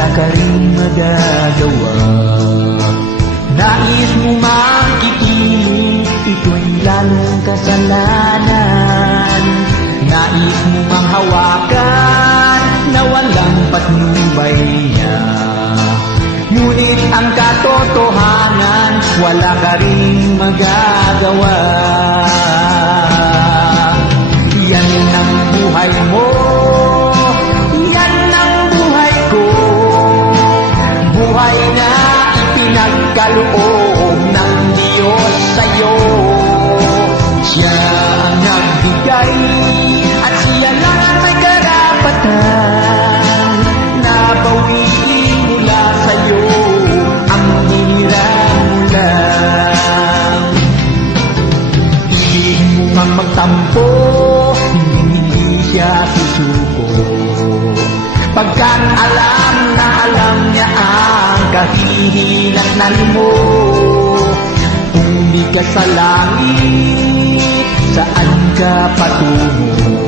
wala ka rin magagawa. Nais mo makipiling, ito'y lalong kasalanan. Nais mo mang hawakan na walang patnubay niya. Ngunit ang katotohanan, wala ka rin magagawa. Yan ang buhay mo, yan ang buhay ko. Buhay na ipinagkaloob ng Diyos sa'yo. Siya ang nagbigay at siya lang ang may karapatan na bawiin mula sa'yo ang hiniram mo lang. Ibig mo mang magtampo, hindi siya susuko, pagkat alam na alam niya ang kahihinatnan mo. Kung di ka sa langit, saan ka patungo?